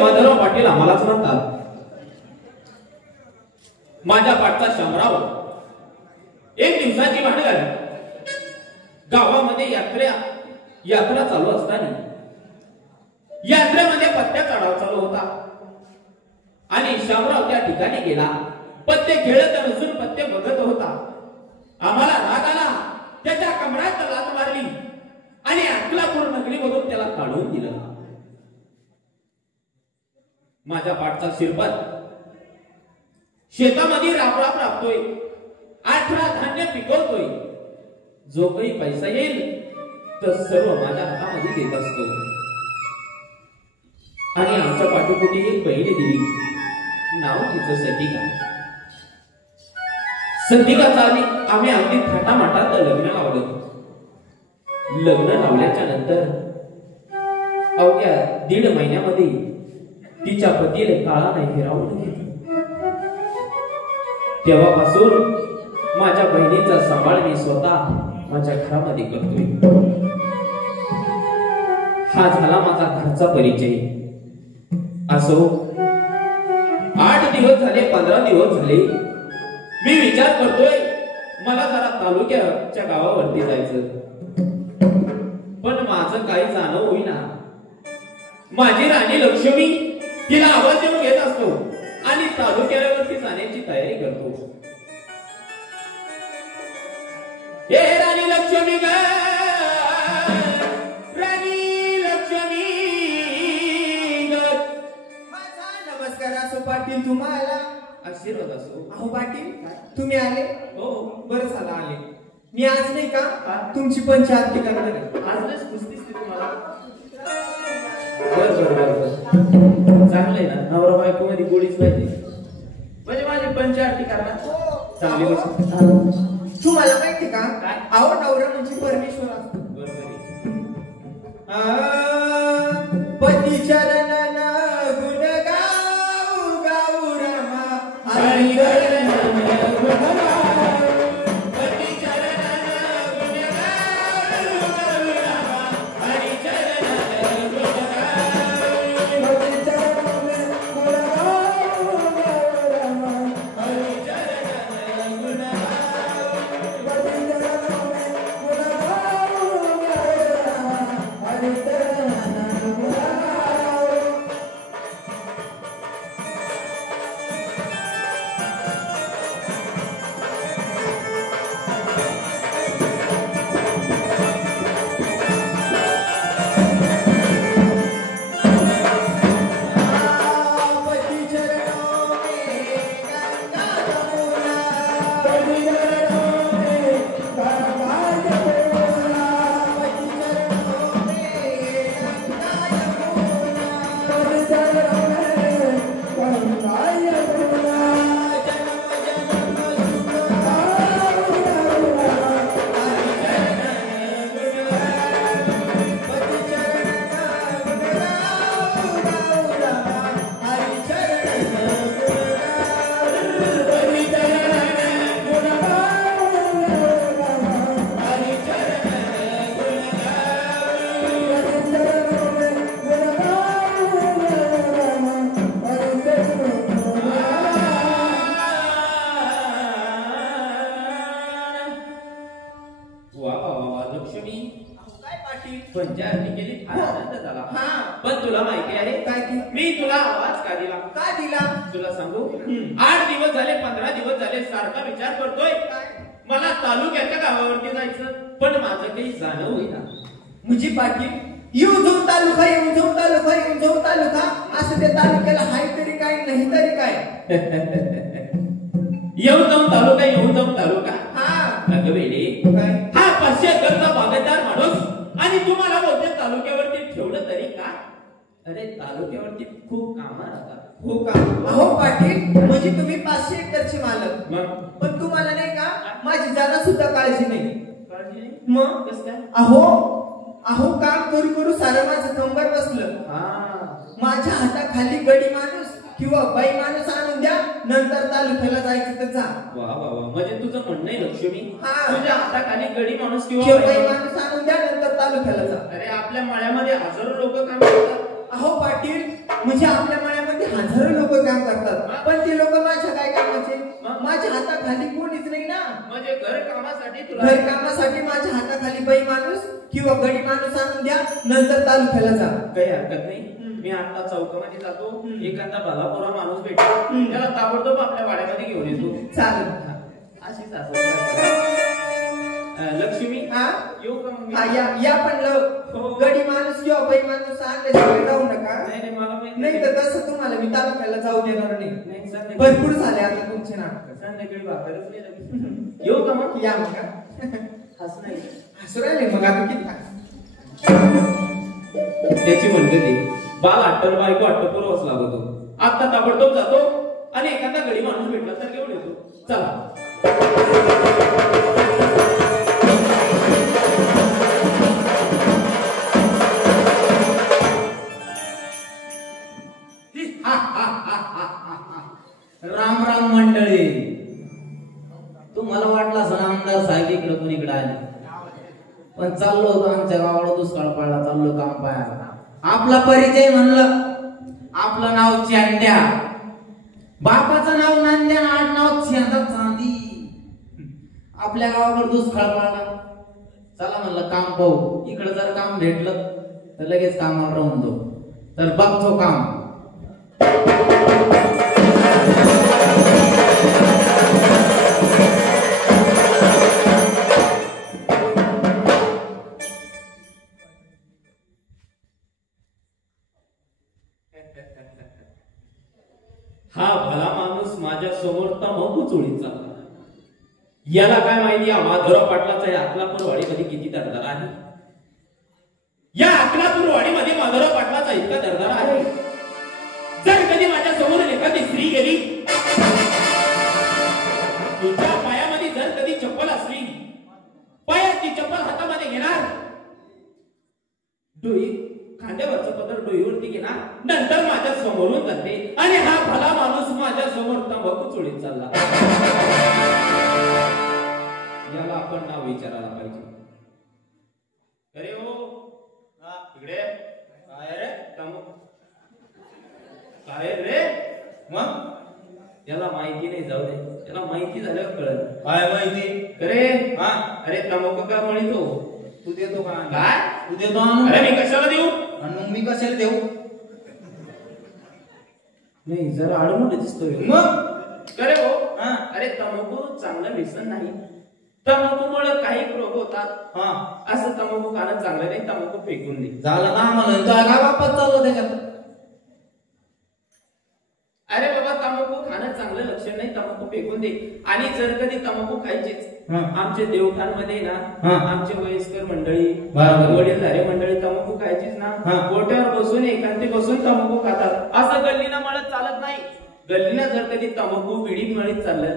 माधवराव पाटील आम्हालाच म्हणतात. माझ्या पाठचा शामराव एक दिवसाची भानगड. गावामध्ये यात्रा चालू असताना यात्रेमध्ये पत्त्या चढाव चालू होता आणि शामराव त्या ठिकाणी गेला. पत्ते खेळत नसून पत्ते बघत होता. आम्हाला राग आला. त्याच्या कमरात लात मारली आणि अकलापूर नगरी बघून त्याला काढून दिलं. माझ्या पाठचा शिरपत शेतामध्ये राबराब राबतोय. 18 धान्य पिकवतोय. जो काही पैसा येईल तर सर्व माझ्या हातामध्ये देत असतो. आणि आमच्या पाठोपाठी एक बहीण दिली. नाव तिचं सतिका. सतिकाचा आम्ही अगदी थाटामाटात लग्न लावलं. लग्न लावल्याच्या नंतर अवघ्या 1.5 महिन्यामध्ये तिच्या पतीने काळा नाही फिरावून घेतलं. तेव्हापासून माझ्या बहिणीचा सांभाळ मी स्वतः माझ्या घरामध्ये करतोय. हा झाला माझा घरचा परिचय. असो 8 दिवस झाले, 15 दिवस झाले मी विचार करतोय मला जरा तालुक्याच्या गावावरती जायचं. पण माझं काही जाणं होईना. माझी राणी लक्ष्मी तिला आवाज देऊन घेत असतो आणि तालुक्यावरती जाण्याची तयारी करतो. हे राणी लक्ष्मी ग, राणी लक्ष्मी ग. नमस्कार असो पाटील, तुम्हाला आशीर्वाद असो. अहो पाटील तुम्ही आले? हो बरं झालं आले. मी आज नाही का तुमची पंचायती करणार आहे. आजच पुस्तीस तुम्हाला. बरं चांगलंय ना. नवरा बायको मध्ये गोडीच पाहिजे. म्हणजे माझी पंचायती करणार चांगली गोष्ट. तुम्हाला माहिती का अहो नवरा म्हणजे परमेश्वर असतो. पती चरण गुण गाऊ गाऊ रमा हरी पंचायती केली. आनंद झाला. पण तुला माहिती आहे काय की मी तुला आवाज का दिला? काय दिला तुला सांगू. 8 दिवस झाले, 15 दिवस झाले सारखा विचार करतोय मला तालुक्याच्या गावावरती जायचं. पण माझं काही जाणं होईना. म्हणजे पाटील येऊ जाऊ तालुका, येऊ जाऊ तालुका, येऊ जाऊ तालुका असं त्या तालुक्याला हाय तरी काय नाही तरी काय. येऊ जाऊन तालुका, येऊ जाऊन तालुका. हा वेळे हा 500 एकरचा बागायतदार माणूस आणि तुम्हाला बोलते तालुक्यावरती ठेवलं तरी का? अरे तालुक्यावरती खूप कामं राहतात. हो का? अहो पाटील म्हणजे तुम्ही 500 एकरचे मालक. पण तुम्हाला नाही का माझी जरा सुद्धा काळजी नाही. काळजी नाही मग कसं काय? अहो काम करू करू सारं माझं कंबर बसलं. माझ्या हाताखाली गडी माणूस किंवा बाई माणूस आणून द्या, नंतर तालुक्याला जायचं तर जा. वा वा वा. म्हणजे तुझं म्हणणं आहे लक्ष्मी हा तुझ्या हाताखाली गडी माणूस किंवा बाई माणूस आणून द्या, नंतर तालुक्याला जा. अरे आपल्या माळ्यामध्ये हजारो लोक काम करतात. अहो पाटील म्हणजे आपल्या मळ्यामध्ये हजारो लोक काम करतात, पण ते लोक माझ्या काय कामाचे? माझ्या हाताखाली कोणीच नाही ना. म्हणजे घर कामासाठी माझ्या हाताखाली बाई माणूस किंवा गडी माणूस आणून द्या, नंतर तालुक्याला जा. काही हरकत नाही. मी आता चौकामध्ये जातो, एखादा भलापुरा माणूस भेटतो, त्याला ताबडतोब आपल्या वाड्यामध्ये घेऊन येतो. चालेल. अशीच लक्ष्मी येऊ का? या पण गडी माणूस किंवा बाई माणूस आणल्याशिवाय जाऊ नका. नाही मला माहिती नाही तर तसं तुम्हाला मी तालुक्याला जाऊ देणार नाही. भरपूर झाले आता तुमचे नाटक. संध्याकाळी भाकरच नाही. येऊ का मग? या मग. हसू राहिले मग आता किती त्याची म्हणते ती बाल हट्टल बायको हट्टपूर्वच लागतो. आता ताबडतोब जातो आणि एखादा गडी माणूस भेटला तर घेऊन येतो. चला. राम राम मंडळी. तुम्हाला वाटलं असं आमदार साहेब इकडे कोण इकडे आले, पण चाललो होतो आमच्या गावाला दुष्काळ पडला, चाललो काम पाहायला. आपला परिचय म्हणलं, आपलं नाव चेंड्या, बापाचं नाव नांद्या, आडनाव चेंदा चांदी. आपल्या गावाकडे दुष्काळ पडला, चला म्हणलं काम पाहू. इकडे जर काम भेटलं तर लगेच कामावर राहून जाऊ. तर बघतो काम. हा भला माणूस माझ्या समोर तंबाखू चोळीत चालला. याला काय माहिती माधवराव पाटलाचा या अकलापूरवाडीमध्ये किती दरदार आहे. या अकलापूरवाडीमध्ये माधवराव पाटलाचा इतका दरदार आहे. जर कधी माझ्या समोरून एखादी स्त्री गेली, तिच्या पायामध्ये जर कधी चप्पल असली, पायात ती चप्पल हातामध्ये घेणार, डोई खांद्यावरचं पदर डोईवरती घेणार, नंतर माझ्या समोरून जाते आणि हा भला माणूस माझ्या समोर तंबाखू चोळीत चालला. याला आपण नाव विचारायला पाहिजे. अरे हो इकडे काय रे तंबाखू काय रे? मग याला माहिती नाही, जाऊ दे. त्याला माहिती झाल्यावर कळलं. काय माहिती? अरे अरे तंबाखू का म्हणतो तू देतो का? काय तू देतो? अरे मी कशाला देऊ? आणि मग मी कशाला देऊ? नाही जरा आडमुठे दिसतोय. मग अरे हो अरे तंबाखू चांगलं व्यसन नाही. तंबाखूमुळे काही रोग होतात. असं तंबाखू खाणं चांगलं नाही. तंबाखू फेकून दे. झालं ना म्हणून काय वापस चाललो त्याच्यात. अरे बाबा तंबाखू खाणं चांगलं लक्षण नाही. तंबाखू फेकून दे. आणि जर कधी तंबाखू खायचीच, आमच्या देवखानमध्ये ना आमचे वयस्कर मंडळी, वडीलधारे मंडळी तंबाखू खायचीच ना, गोट्यावर बसून एकांती बसून तंबाखू खातात. असं गल्लीनं मळत चालत नाही. गल्लीनं जर कधी तंबाखू बिडी मळीत चाललं,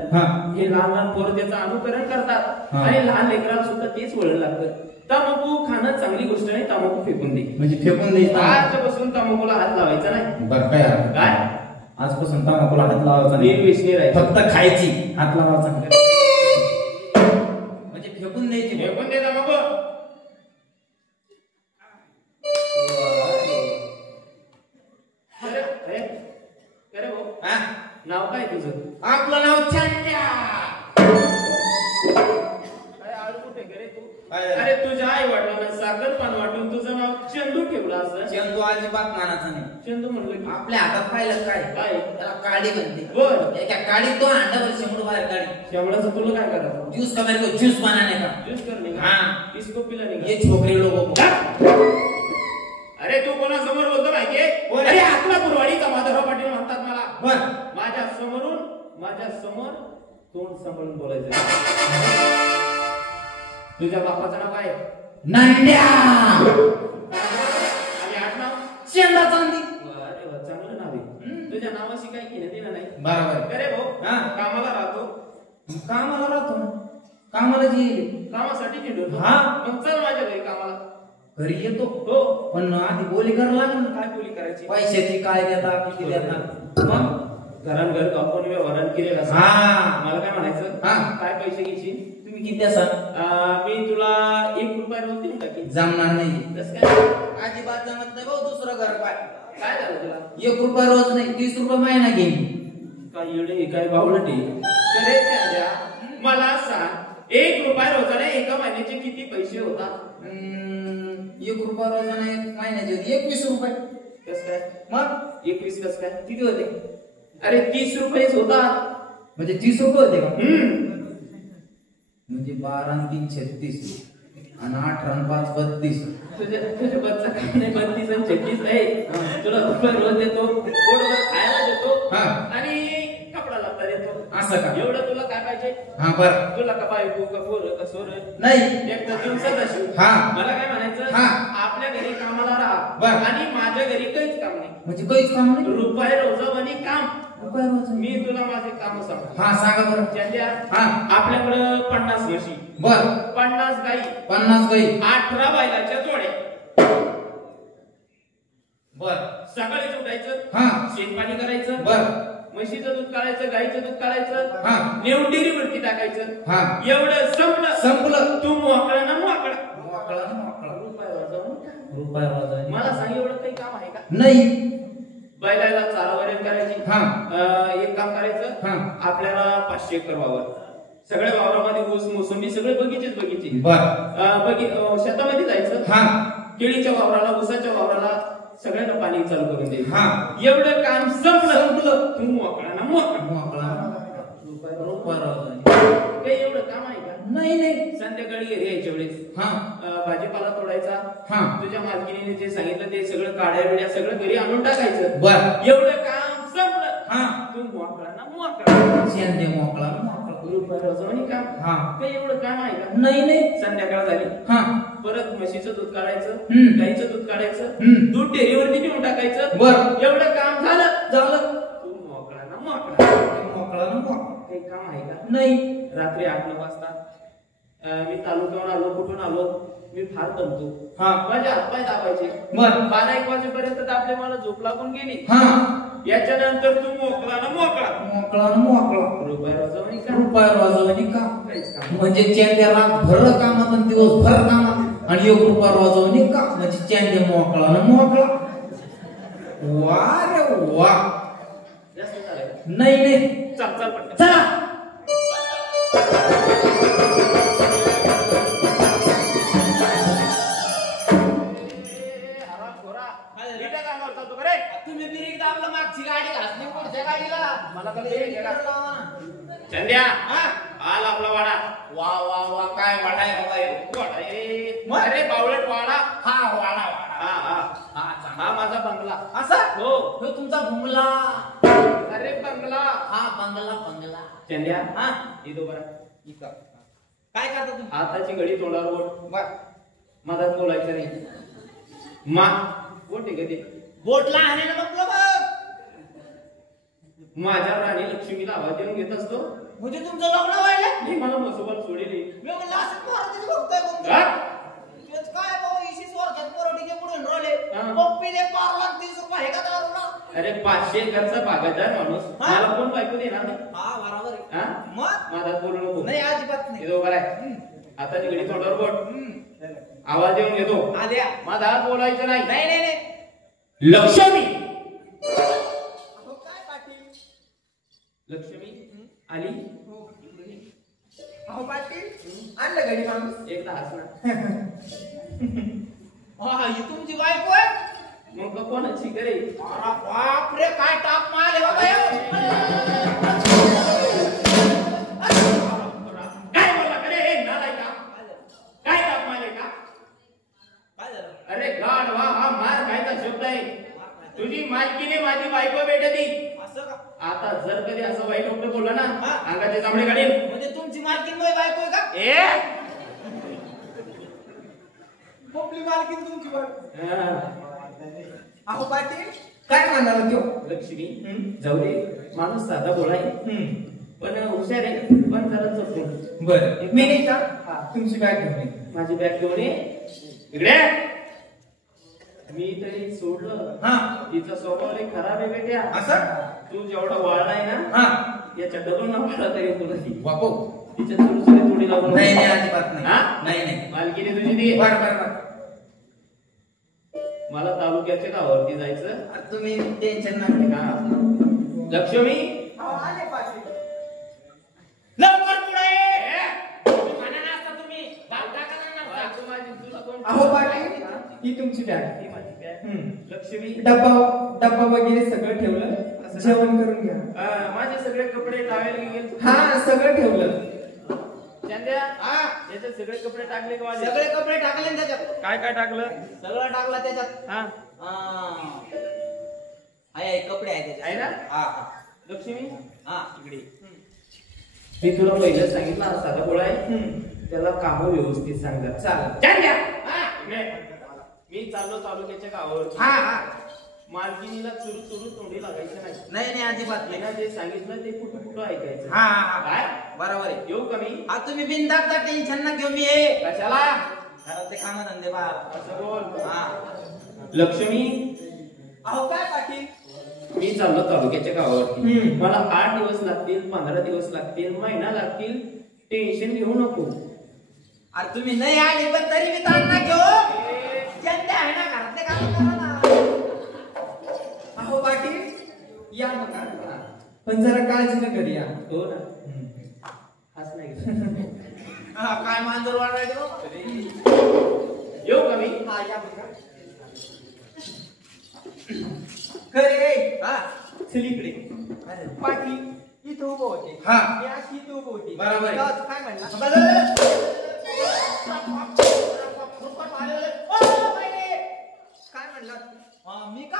हे लहान लहान पोरं त्याचं अनुकरण करतात आणि लहान लेकरांना सुद्धा तेच वळण लागतं. तंबाखू खाणं चांगली गोष्ट नाही. तंबाखू फेकून दे. म्हणजे फेकून दे. आजपासून तंबाखूला हात लावायचा नाही. बरं काय आजपासून तंबाखूला हात लावायचा नाही. फक्त खायची, हात लावायचा म्हणजे फेकून द्यायची. फेकून दे तंबाखू. अरे हो नाव काय तुझं? आपलं नाव चंड्या. अरे तुझ्या आई वडिलांना साखर पान वाटून तुझं नाव चंदू ठेवलं असं? चंदू अजिबात मानाचा नाही. चंदू म्हणलं की आपल्या हातात पाहिलं काय काय? त्याला काडी म्हणते. बर एका काडी तो अंडावर शेंबडू बाहेर काढी. शेंबडाचं तुला काय करायचं? ज्यूस का मेरे को ज्यूस बनाने का. ज्यूस करणे का? हाँ इसको पिलाने का? ये छोकरे लोगों को. अरे तू कोणासमोर बोलतो माहितीये? अरे अकलापूरवाडीचा माधवराव पाटील म्हणतात मला. बर माझ्या समोर तोंड सांभाळून बोलायचं. तुझ्या बापाचं नाव काय? नांद्या. आणि आडनाव? चेंदा चांदी. अरे वा चांगलं नाव आहे. तुझ्या नावाशी काही घेणं देणं नाही. बरोबर. अरे भाऊ कामाला राहतो. कामाला राहतो ना. कामाला जी कामासाठी चिडवतो. मग चल माझ्या घरी कामाला. घरी येतो हो पण आधी बोली करावं लागेल ना. काय बोली करायची? पैशाची काय देता किती देता. मग घरांघर कापून व्यवहार केलेला असं. मला काय म्हणायचं? काय पैसे घ्यायची? तुम्ही किती असाल? मी तुला 1 रुपया रोज देऊन टाकी. जमणार नाही. कसं काय? अजिबात जमत नाही भाऊ. दुसरं घर पाय. काय झालं तुला? 1 रुपया रोज नाही 30 रुपये महिना घेईन. काय येडे काय बावळटे करे चंद्या मला सांग 1 रुपया रोजाने एका महिन्याचे किती पैसे होतात? 1 रुपया रोजाने महिन्याचे 21 रुपये. कस काय मग 21 कस काय किती होते? अरे 30 रुपयेच होतात. म्हणजे 30 रुपये होते का? म्हणजे 12 आणि 3 36 आणि 8 आणि 5 32. तुझ्या बच्चा काय नाही 32 आणि 36 नाही. तुला रुपये रोज देतो, पोटभर खायला देतो आणि कपडा लागता देतो. असं का? एवढं तुला काय पाहिजे? हा बरं. तुला का बायको का पोरं का सोरं? नाही एक तर दिवसाचा शिव. मला काय म्हणायचं आपल्या घरी कामाला राहा आणि माझ्या घरी काहीच काम नाही. म्हणजे काहीच काम नाही. रुपये रोजवानी काम. रुपये रोज मी तुला माझे काम सांगतो. सांगा बरं. चंद्या आपल्याकडं 50 म्हशी, बर 50 गाई, 50 गाई, 18 बैलाच्या जोड्या. बर सकाळी उठायचं, शेतपाणी करायचं, बर म्हशीचं दूध काढायचं, गाईचं दूध काढायचं, नेऊन डेअरीवरती टाकायचं. एवढं संपलं. तू मोकळा ना मोकळा. रुपये रोज. मला सांग एवढं काही काम आहे का? नाही. बैलाला चारा वगैरे करायची, एक काम करायचं. आपल्याला 500 एकर वावर, सगळ्या वावरामध्ये ऊस मोसंबी सगळे बगीचेच बगीचे. शेतामध्ये जायचं, केळीच्या वावराला, ऊसाच्या वावराला सगळ्यांना पाणी चालू करून द्यायचं. एवढं काम संपलं. तू मोकळा ना मोकळा. काही एवढं काम आहे का? नाही. संध्याकाळी घरी यायच्या वेळेस भाजीपाला तोडायचा, तुझ्या मालकीने जे सांगितलं ते सगळं काड्या बिड्या सगळं घरी आणून टाकायचं. एवढं काम संपलं. तू मोकळा ना मोकळा. रुपये रोजवानी काम. काही एवढं काम आहे का? नाही. संध्याकाळ झाली, परत म्हशीचं दूध काढायचं, गाईचं दूध काढायचं, दूध डेअरीवरती नेऊन टाकायचं. एवढं काम झालं. तू मोकळा ना मोकळा. काही काम आहे का? नाही. रात्री 8-9 वाजता मी तालुक्यावर आलो, कुठून आलो, मी फार दमतो. माझे हातपाय दाबायचे. 12-1 वाजेपर्यंत दाबले, मला झोप लागून गेली. याच्यानंतर तू मोकळा ना मोकळा. रुपये रोजवानी काम. काहीच काम. म्हणजे चेंद्या रात भर कामात आणि दिवस भर कामात आणि 1 रुपया रोजवानी का? म्हणजे चेंद्या मोकळा ना मोकळा. वा रे वा. जास्त झालं? नाही. चाल पटकन चला. तुम्ही बिरीक दाबला, मागची गाडी घासली पुढच्या गाडीला. मला चंद्या आला आपला वाडा. वा काय वाडा आहे बाबा. अरे बावळट वाडा. वाडा. हा माझा बंगला. असा? हो तुमचा बंगला. अरे बंगला. बंगला. चंद्या इथं बरं काय करता तुम्ही? हाताची घडी तोंडावर बोट. मधात बोलायचं नाही. बोट आहे कधी बोटला आहे ना मग. माझ्या राणी लक्ष्मीला आवाज देऊन घेत असतो. म्हणजे तुमचं लग्न व्हायला? नाही, मला मसोबाला सोडेली. मी म्हणलं असं महाराजाची बघतोय काय बाबा 20 वर्षात पोरटीचे पुढे रोले पप्पीने 30 रुपये का दारूला? अरे 500 एकरचा बागायदार माणूस, मला कोण बायको देणार नाही. बरोबर आहे. मग माझा बोलू नको. नाही अजिबात नाही. इथं बरं आहे. हाताची घडी तोंडावर बोट. आवाज देऊन घेतो. माझा हात बोलायचं नाही. नाही. लक्ष्मी आली. अहो पाटील आणलं गडी माणूस. एकदा हसणार. ही तुमची बायको आहे? मग कोणाची करे? बापरे काय टाप मारले बाबा. काय बोलला करे? नालायका काय टाप मारले का? काय झालं? अरे गाड वा, हा मार खायचा शब्द आहे. तुझी मालकीने माझी बायको भेटती. असं का? आता जर कधी असं वाईट वाटतं बोलला ना, अंगाचे चामडे काढेल. म्हणजे तुमची मालकीन बायको आहे का? आपली मालकीन तुमची बायको. अहो पाटील काय म्हणाला तो? लक्ष्मी जाऊ दे, माणूस साधा बोलाय पण हुशार आहे, पण जरा जपून. बरं मी नाही का तुमची बॅग घेऊन? माझी बॅग घेऊन ये इकडे. मी तरी सोडलं. तिचा स्वभाव लय खराब आहे बेट्या. असं? तू जेवढा वाळलाय ना याच्या डबल ना वाळला तरी कोणाची बापू तिच्या तुळशीने थोडी लावून. नाही अजिबात नाही. मालकीने तुझी ती. बरं मला तालुक्याच्या गावावरती जायचं. अरे तुम्ही टेन्शन नका हा. लक्ष्मी आले पाटील. लवकर पुढे अहो पाटील, ही तुमची बॅग. लक्ष्मी डब्बा वगैरे सगळं ठेवलं. जेवण करून घ्या. माझे सगळे कपडे टावेल गेले. हा सगळं ठेवलं. त्याच्यात सगळे कपडे टाकले का माझे? सगळे कपडे टाकले ना त्याच्यात. काय काय टाकलं? सगळं टाकलं त्याच्यात. हा आहे कपडे आहे त्याच्यात. आहे ना? हा हा. लक्ष्मी हा इकडे. मी तुला पहिलं सांगितलं हा साधा गोळा आहे. त्याला काम व्यवस्थित सांगतात. चालेल. मी चाललो तालुक्याच्या गावावर. हा हा. मालकीनीला चुरू चुरू तोंडी लागायचं नाही. नाही नाही अजिबात नाही. जे सांगितलं ते कुठं कुठं ऐकायचं. हा हा काय बरोबर आहे. येऊ का मी? हा तुम्ही बिनधास्त टेन्शन ना घेऊ. मी ये कशाला? घरातले काम धंदे बा. असं बोल. हा. लक्ष्मी अहो काय पाटील? मी चाललो तालुक्याच्या गावावरती. हम्म. मला 8 दिवस लागतील, 15 दिवस लागतील, महिना लागतील. टेन्शन घेऊ नको. अरे तुम्ही नाही आले पण तरी मी ताण ना घेऊ. ज्यांचे आहे ना घरातले काम करा ना. अहो पाटील, या मग. पण जरा काळजीने घरी या. हो ना. हाच नाही. हा, काय मांजर वाढायला येऊ का मी? हा या बघा. खरे हा. चल इकडे. अरे. पाटील इथं उभं होते. हा. मी अशी इथं उभं होती. बरोबर आहे. तेव्हा तू काय म्हणला? काय म्हणला? मी का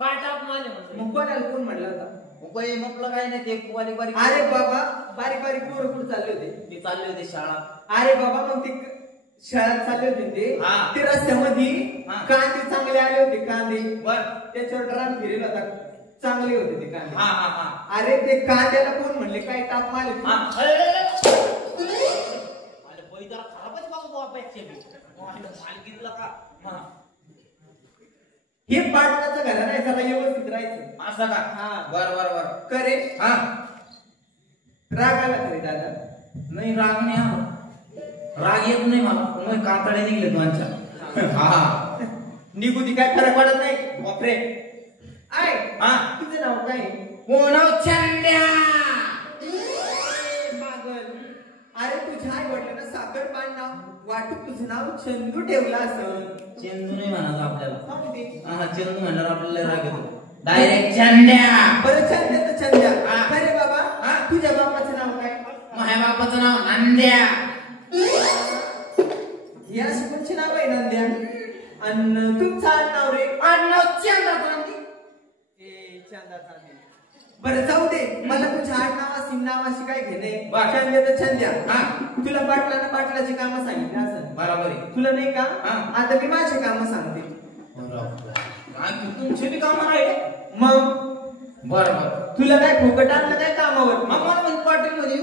काय टाक माने मग कोणाला कोण म्हणला होता? उपाय म्हटलं काय नाही ते बारीक बारीक. अरे बाबा, बारीक बारीक पोरं कुठं चालले होते? ते चालले होते शाळा. अरे बाबा, मग ते शाळेत चालले होते ते. हा. ते रस्त्यामध्ये हा. कांदे चांगले आले होते. कांदे बर. त्याच्यावर ड्राम फिरेल होता. चांगले होते ते कांदे. हा हा हा. अरे ते कांद्याला कोण म्हणले काय टाक मारले? हा. अरे जरा खराबच बाबा अपेक्षा बी. सांगितलं का? हा. हे पाटलाचं घर नाही, जरा व्यवस्थित राहायचं. असं का? हा. बर बर बर. करे हा. राग आला खरे दादा? नाही राग नाही आला. राग येत नाही मला. मग कातडे निघले दोनच्या. हा. निघूती काय फरक पडत नाही. बापरे. आय हा. तुझं नाव काय? हो नाव चंद्या. पागल. अरे तुझ्या आई वडिलांना साखर पान नाव वाटून तुझं नाव चंदू ठेवलं असं. चंदू नाही म्हणायचं आपल्याला. सांगू दे. हा चंदू म्हणणार आपल्याला राग येतो. डायरेक्ट चंद्या. बरं चंद्या तर चंद्या. हा. अरे बाबा, हा. तुझ्या बापाचं नाव काय? माझ्या बापाचं नाव नंद्या. हे अशी कोणची नाव आहे नंद्या? आणि तुमचं आडनाव रे? आडनाव चंदा चांदी. ए चंदा चांदी. बरं जाऊ दे. मला तुझ्या आडनावाशी नावाशी काय घेणे? बरं. चंद्या तर चंद्या. हा. तुला पाटलानं पाटलाची कामं सांगितली असं बरोबर आहे. तुला नाही का? हा. आता मी माझी कामं सांगते. तुमचे बी काम आहे. मग बरोबर. तुला काय फुकट आणलं काय कामावर? आम्हाला पण पाटील मध्ये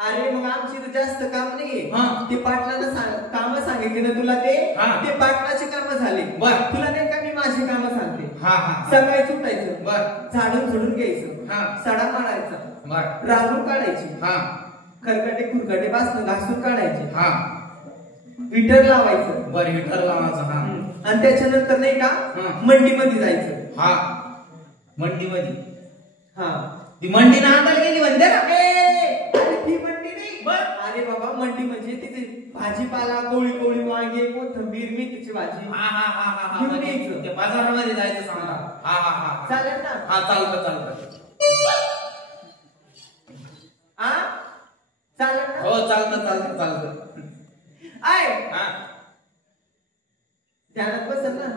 अरे मग आमची तर जास्त काम नाहीये. हा. ते पाटलानं कामं सांगितली ना तुला ते हा. ते पाटलाची कामं झाली. बर. तुला नाही का मी माझी कामं सांगते. हा हा. सकाळी सुटायचं. बर. झाडून झुडून घ्यायचं. हा. सडा मारायचा. बर. रांगून काढायची. हा. खरकटे खुरकटे बासनं घासून काढायचे. हा. विटर लावायचं. बर हिटर लावायचं. हा. आणि त्याच्यानंतर नाही का हा. मंडीमध्ये जायचं. हा. मंडी मध्ये. हा. ती मंडी नांदायला गेली म्हणते ना. अरे ती मंडी नाही. बर. अरे बाबा, मंडी म्हणजे तिथे भाजीपाला, कोळी कोळी वांगे, कोथिंबीर, मेथीची भाजी हा हा हा हा हा. घेऊन यायचं. ते बाजारामध्ये जायचं सांगा. हा हा हा. चालेल ना? हा चालतं चालतं. आ चालेल ना? हो चालतं चालतं चालतं. आय हा. ध्यानात बसल ना?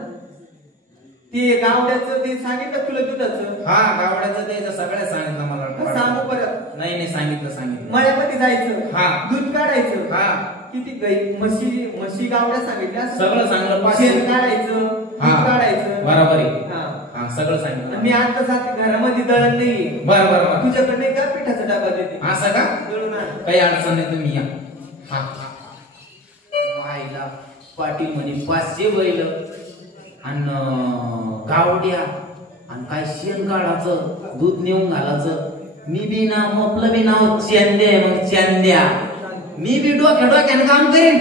ते गावड्याचं ते सांगितलं तुला दुधाचं? हा गावड्याचं ते सगळ्या सांगितलं मला. सांगू परत. नाही सांगितलं. मळ्यामध्ये जायचं. हा. दूध काढायचं. हा. किती गाई म्हशी गावड्या सांगितल्या? सगळं सांगलं. शेण काढायचं, दूध हा. काढायचं. बरोबर आहे. हा. हा सगळं सांगितलं. मी आता जाते, घरामध्ये दळण नाही. बरं बरं बरं. तुझ्याकडे नाही का पिठाचा डबा देते? असं का? दळून आण. काही अडचण नाही तुम्ही या. हा हा. व्हायला पाटील म्हणे 500 बैल आणि गावड्या आणि काय शेण काढायचं, दूध नेऊन घालायचं. मी बी नाव आपलं बी नाव चंद्या. मग चंद्या मी बी डोक्यानं काम करीन.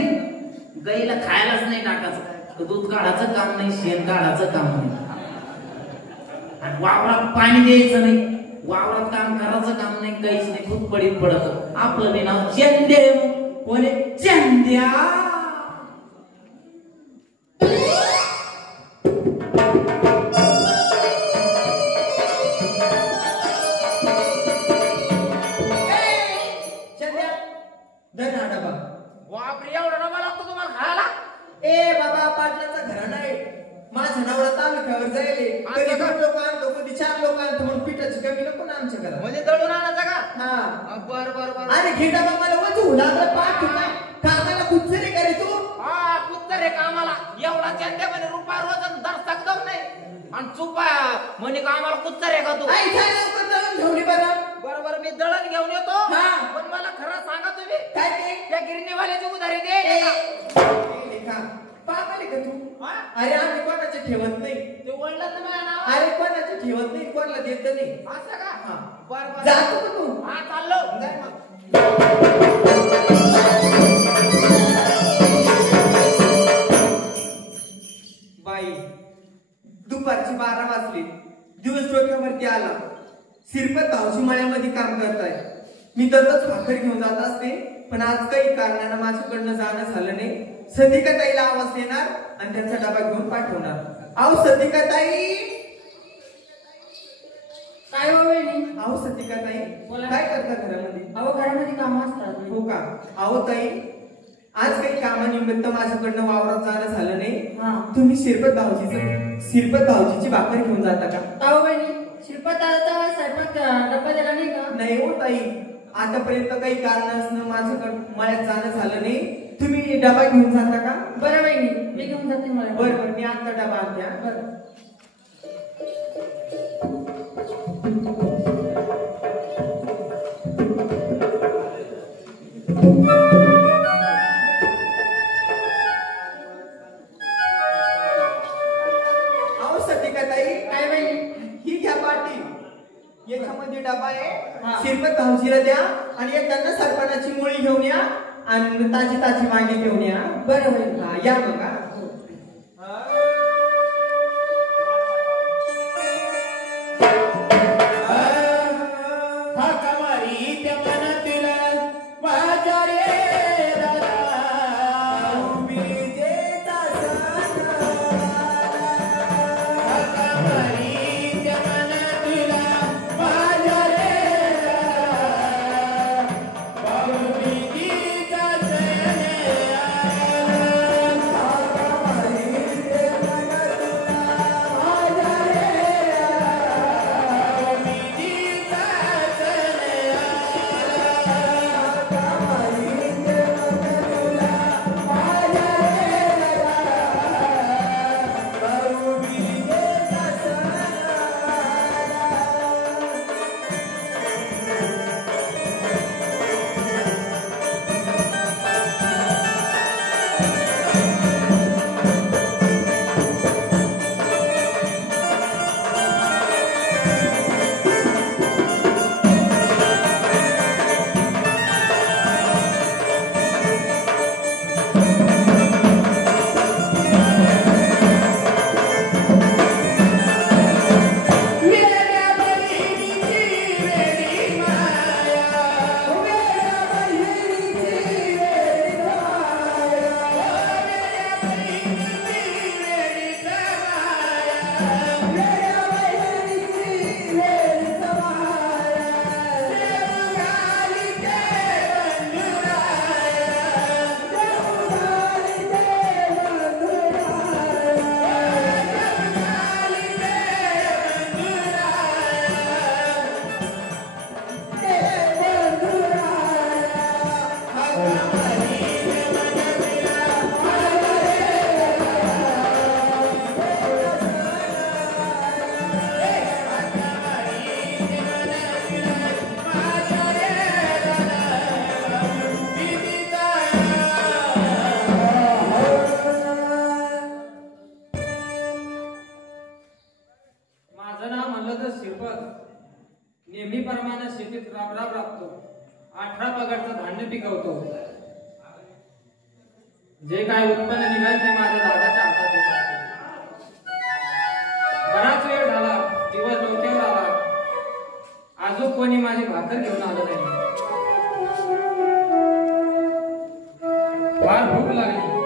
गाईला खायलाच नाही टाकायचं. तर दूध काढायचं काम नाही, शेण काढायचं काम नाही, आणि वावरात पाणी द्यायचं नाही, वावरात काम करायचं काम नाही, काहीच नाही, खूप पडीत पडत. आपलं बी नाव चंद्या. कोणी? चंद्या. ए बाबा, पाटलाचा घराणा आहे. माझा नवरा तालुक्यावर जाईल, कधी 2 लोक आणतो, कधी 4 लोक आणतो, म्हणून पिठाची कमी नको ना आमच्या घरात. म्हणजे दळून आणायचं का? हा. बर बर बर. अरे घेटा मला वजू लागलं, पाठ कामाला कुचरे करे तू. हा, कुत्तर कामाला एवढा चंद्या म्हणे रुपा रोज दर्शक जाऊ नाही, आणि चुपा म्हणे कामाला कुत्तर आहे का तू? आई काय लवकर दळून घेऊन बरं. बरोबर, मी दळण घेऊन येतो. हा. पण मला खरं सांगा तुम्ही, काय ते? त्या गिरणीवाल्याची उधारी दे. पागल का तू? अरे आम्ही कोणाचे ठेवत नाही. ते वळलं तर माझ्या नाव. अरे कोणाचे ठेवत नाही, कोणाला देत नाही. असं का? हा. बरोबर. जातो का तू? हा, चाललो. जाय मग. बाई, दुपारची 12 वाजले, दिवस डोक्यावरती आला. सिरपत भाऊजी मळ्यामध्ये काम करताय. मी दररोज भाकर घेऊन जात असते, पण आज काही कारणानं माझ्याकडनं जाणं झालं नाही. सदिका ताईला आवाज देणार आणि त्यांचा डबा घेऊन पाठवणार. आहो सदिका ताई. काय हो वहिनी? आहो सदिका ताई, काय करता घरामध्ये? अहो घरामध्ये काम असतात. हो का? आहो ताई, आज काही कामानिमित्त माझ्याकडनं वावरात जाणं झालं नाही. तुम्ही शिरपत भाऊजीची भाकर घेऊन जाता का? अहो वहिनी, शिरपत आता स्वयंपाक डब्बा दिला नाही का? नाही हो ताई, आतापर्यंत काही कारण असणं माझ्याकडं मळ्यात जाणं झालं नाही. तुम्ही डबा घेऊन जाता का? बरं वहिनी, मी घेऊन जाते मला. बरं, मी आता डबा आणते. बरं. आहो सतिका ताई, काय वहिनी? ही घ्या पाटी, याच्यामध्ये डबा आहे. हा. शिरपत भाऊजीला द्या आणि येताना सरपणाची मुळी घेऊन या आणि ताजी ताजी वांगी घेऊन या. बरं वहिनी. हा, या बघा. नेहमीप्रमाणे शेतीत राबराब लागतो. 18 पगारचं धान्य पिकवतो. जे काय उत्पन्न निघाल ते माझ्या दादाच्या हातात येतात. बराच वेळ झाला, दिवस डोक्यावर आला, अजून कोणी माझी भाकर घेऊन आलं नाही. फार भूक लागली.